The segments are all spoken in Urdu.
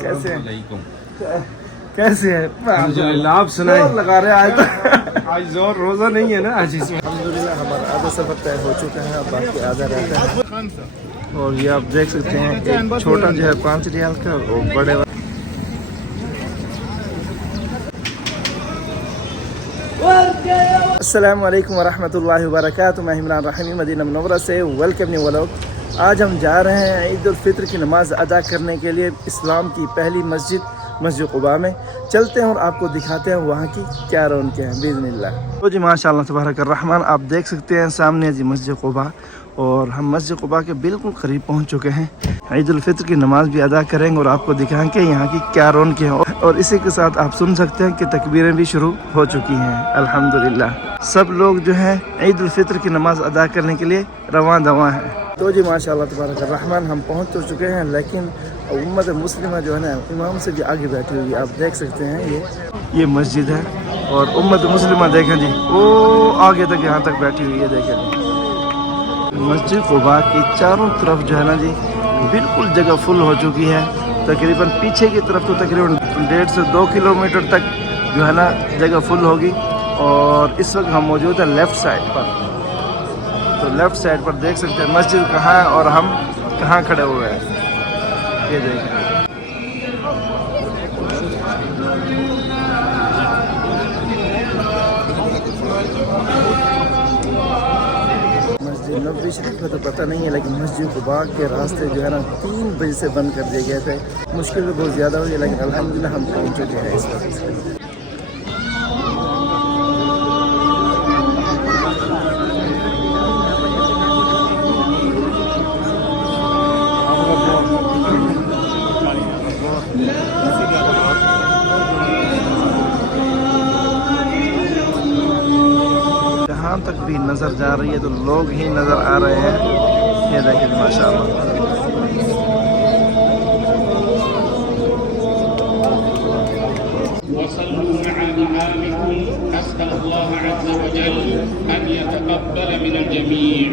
کیسے ہیں؟ علیکم کیسے ہیں؟ الحمدللہ آپ سنائیں. زور لگا رہے ہیں آج زور روزہ نہیں ہے نا آج اس میں. الحمدللہ ہمارا آدھا سفر طے ہو چکا ہے، اب باقی آدھا رہتا ہے. اور یہ آپ دیکھ سکتے ہیں ایک چھوٹا جو ہے 5 ریال کا اور بڑے والا. السلام علیکم ورحمۃ اللہ وبرکاتہ. میں عمران رحیمی مدینہ منورہ سے ویلکم نیو ولاگ. آج ہم جا رہے ہیں عید الفطر کی نماز ادا کرنے کے لیے اسلام کی پہلی مسجد قباء میں. چلتے ہیں اور آپ کو دکھاتے ہیں وہاں کی کیا رونقیں ہیں باذن اللہ. تو جی ماشاء اللہ تبارک الرحمن، آپ دیکھ سکتے ہیں سامنے جی مسجد قباء، اور ہم مسجد قباء کے بالکل قریب پہنچ چکے ہیں. عید الفطر کی نماز بھی ادا کریں گے اور آپ کو دکھائیں کہ یہاں کی کیا رونقیں ہیں. اور اسی کے ساتھ آپ سن سکتے ہیں کہ تکبیریں بھی شروع ہو چکی ہیں. الحمدللہ سب لوگ جو ہیں عید الفطر کی نماز ادا کرنے کے لیے رواں دواں ہیں. تو جی ماشاء اللہ تبارک الرحمن، ہم پہنچ تو چکے ہیں، لیکن امت مسلمہ جو ہے نا امام سے بھی آگے بیٹھی ہوئی. آپ دیکھ سکتے ہیں یہ مسجد ہے، اور امت مسلمہ دیکھیں جی وہ آگے تک یہاں تک بیٹھی ہوئی ہے. دیکھیں جی مسجد قباء کی چاروں طرف جو ہے نا جی بالکل جگہ فل ہو چکی ہے. تقریباً پیچھے کی طرف تو تقریباً 1.5 سے 2 کلومیٹر تک جو ہے نا جگہ فل ہوگی. اور اس وقت ہم موجود ہیں لیفٹ سائڈ پر. تو لیفٹ سائڈ پر دیکھ سکتے ہیں مسجد کہاں ہے اور ہم کہاں کھڑے ہوئے ہیں. یہ دیکھیں مسجد نبوی شریف میں تو پتہ نہیں ہے، لیکن مسجد قباء کے راستے جو ہے نا 3 بجے سے بند کر دیے گئے تھے. مشکل بھی بہت زیادہ ہوئی، لیکن الحمدللہ ہم پہنچ چکے ہیں اس وقت. جہاں تک بھی نظر جا رہی ہے تو لوگ ہی نظر آ رہے ہیں. یہ دیکھیں ماشاء اللہ. وصلوا مع دعائكم أسأل الله عز وجل أن يتقبل من الجميع.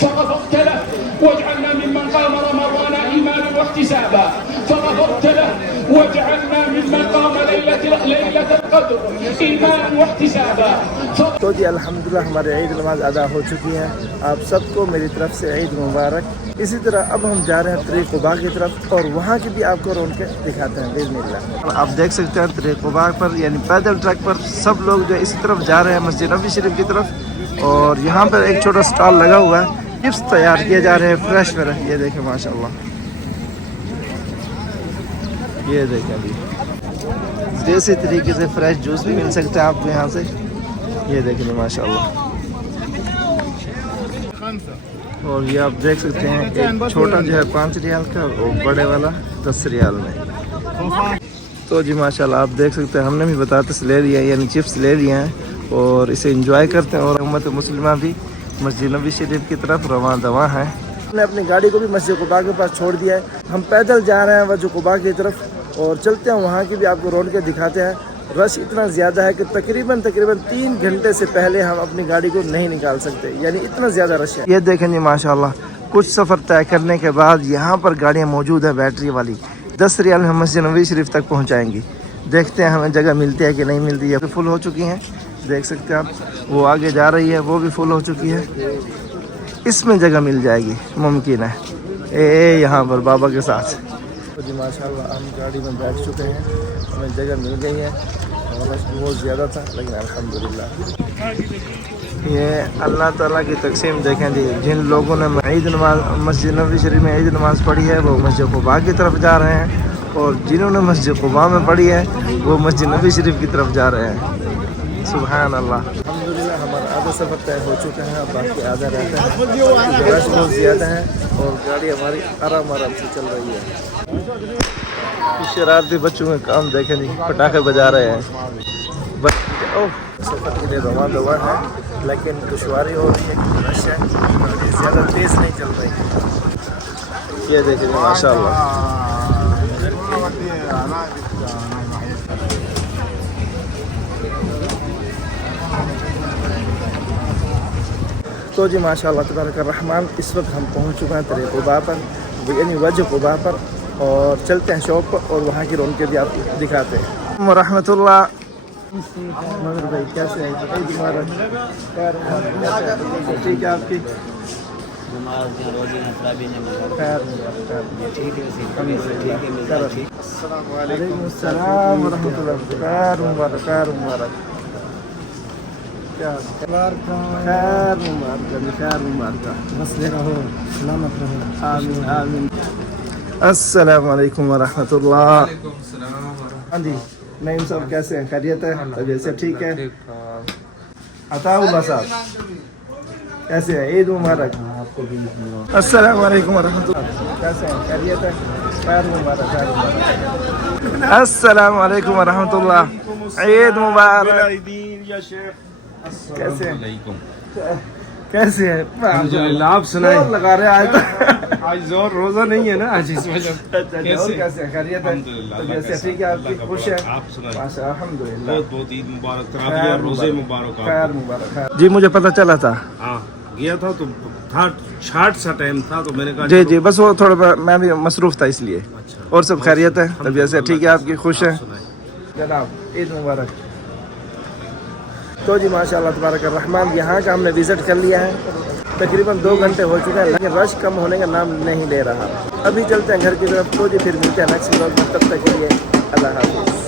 فغفرت له واجعلنا ممن قام رمضان إيمانا واحتسابا. فغفرت له واجعلنا ممن قام ليلة القدر إيمانا واحتسابا. تو جی الحمدللہ ہماری عید نماز ادا ہو چکی ہے. آپ سب کو میری طرف سے عید مبارک. اسی طرح اب ہم جا رہے ہیں طریق قباء کی طرف، اور وہاں کی بھی آپ کو رونقیں دکھاتے ہیں باذن اللہ. آپ دیکھ سکتے ہیں طریق قباء پر یعنی پیدل ٹریک پر سب لوگ جو اسی طرف جا رہے ہیں مسجد نبوی شریف کی طرف. اور یہاں پر ایک چھوٹا سٹال لگا ہوا ہے، چپس تیار کیے جا رہے ہیں فریش فریش. یہ دیکھیں ماشاء اللہ، یہ دیکھیں ابھی دیسی طریقے سے فریش جوس بھی مل سکتا ہے آپ کو یہاں سے. یہ دیکھیں ماشاء اللہ. اور یہ آپ دیکھ سکتے ہیں ایک چھوٹا جو ہے 5 ریال کا اور بڑے والا 10 ریال میں. تو جی ماشاء اللہ آپ دیکھ سکتے ہیں ہم نے بھی بطاطس لے لیا ہے، یعنی چپس لے لیے ہیں، اور اسے انجوائے کرتے ہیں. اور امت مسلمہ بھی مسجد نبوی شریف کی طرف رواں دواں ہیں. ہم نے اپنی گاڑی کو بھی مسجد قباء کے پاس چھوڑ دیا ہے. ہم پیدل جا رہے ہیں مسجد قباء کی طرف، اور چلتے ہیں وہاں کی بھی آپ کو رونقیں دکھاتے ہیں. رش اتنا زیادہ ہے کہ تقریباً 3 گھنٹے سے پہلے ہم اپنی گاڑی کو نہیں نکال سکتے، یعنی اتنا زیادہ رش ہے. یہ دیکھیں جی ماشاءاللہ کچھ سفر طے کرنے کے بعد یہاں پر گاڑیاں موجود ہیں بیٹری والی. 10 ریال میں ہم مسجد نبوی شریف تک پہنچائیں گی. دیکھتے ہیں ہمیں جگہ ملتی ہے کہ نہیں ملتی ہے. فل ہو چکی ہیں، دیکھ سکتے ہیں آپ. وہ آگے جا رہی ہے، وہ بھی فل ہو چکی ہے. اس میں جگہ مل جائے گی ممکن ہے یہاں پر بابا کے ساتھ. جی ماشاءاللہ ہم گاڑی میں بیٹھ چکے ہیں، ہمیں جگہ مل گئی ہے. اور رش بہت زیادہ تھا لیکن الحمدللہ یہ اللہ تعالیٰ کی تقسیم دیکھیں جی، جن لوگوں نے عید نماز مسجد نبوی شریف میں عید نماز پڑھی ہے وہ مسجد قباء کی طرف جا رہے ہیں، اور جنہوں نے مسجد قباء میں پڑھی ہے وہ مسجد نبوی شریف کی طرف جا رہے ہیں۔ سبحان اللہ۔ الحمدللہ ہمارا آدھا سفر طے ہو چکا ہے، باقی آدھا رہتا ہے کیونکہ رش بہت زیادہ ہے اور گاڑی ہماری آرام سے چل رہی ہے۔ شرارتی بچوں کا کام دیکھیں جی، پٹاخے بجا رہے ہیں۔ سفر کے لیے روانہ ہوا ہے لیکن دشواری ہو رہی ہے کیونکہ رش ہے، گاڑی زیادہ تیز نہیں چل رہی۔ یہ دیکھیں جی ماشاء اللہ۔ تو جی ماشاء اللہ تبارک الرحمن، اس وقت ہم پہنچ چکے ہیں طریق قباء پر، یعنی وجہ قباء پر، اور چلتے ہیں شاپ پر اور وہاں کی رونقیں بھی آپ کو دکھاتے ہیں۔ ورحمۃ اللہ۔ مگر بھائی کیسے ہے؟ عید مبارک۔ ٹھیک ہے آپ کی؟ وعلیکم السلام ورحمۃ اللہ۔ خیر مبارک، خیر مبارک، خیر مبارک، خیر مبارک، بس لے رہو، سلامت رہو، آمین آمین۔ السلام علیکم ورحمۃ اللہ۔ ہاں جی نعیم صاحب کیسے ہیں؟ خیریت ہے؟ طبیعت سے ٹھیک ہے؟ عطا اللہ صاحب کیسے ہیں؟ عید مبارک۔ السلام علیکم ورحمۃ اللہ، کیسے ہیں؟ خیریت ہے؟ خیر مبارک، خیر مبارک۔ السلام علیکم ورحمۃ اللہ، عید مبارک۔ کیسے ہیں؟ کیسے ہیں؟ الحمدللہ، آپ سنائیں۔ زور لگا رہے آج تو۔ آج زور روزہ نہیں ہے نا آج اس وجہ۔ کیسے ہیں؟ خیریت ہے؟ طبیعت سے ٹھیک ہے آپ کی؟ خوش ہیں؟ آپ سنائیں۔ ماشاء الحمدللہ۔ بہت بہت عید مبارک، تراویح روزے مبارک آپ خیر کو۔ مبارک، خیر۔ جی مجھے پتہ چلا تھا، ہاں گیا تھا تو تھا شارٹ سا ٹائم تھا تو میں نے کہا جی جی بس وہ تھوڑا میں بھی مصروف تھا اس لیے۔ اور سب خیریت ہے؟ طبیعت سے ٹھیک ہے آپ کی؟ خوش ہیں؟ جناب عید مبارک۔ تو جی ماشاء اللہ تبارک الرحمن، یہاں کا ہم نے وزٹ کر لیا ہے، تقریباً 2 گھنٹے ہو چکے ہیں لیکن رش کم ہونے کا نام نہیں لے رہا۔ ابھی چلتے ہیں گھر کی طرف، تو جی پھر ملتے ہیں نیکسٹ ولاگ میں، تب تک کے لیے اللہ حافظ۔